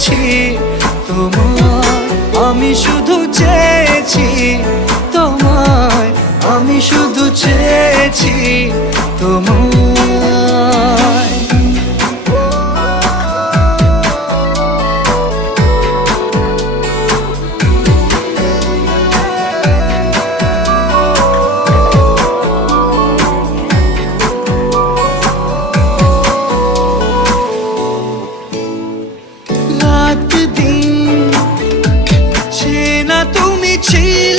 চেয়েছি তোমায়, আমি শুধু চেয়েছি তোমায়, আমি শুধু চেয়েছি তোমায়। রাত দিন চেনা তুমি ছিলে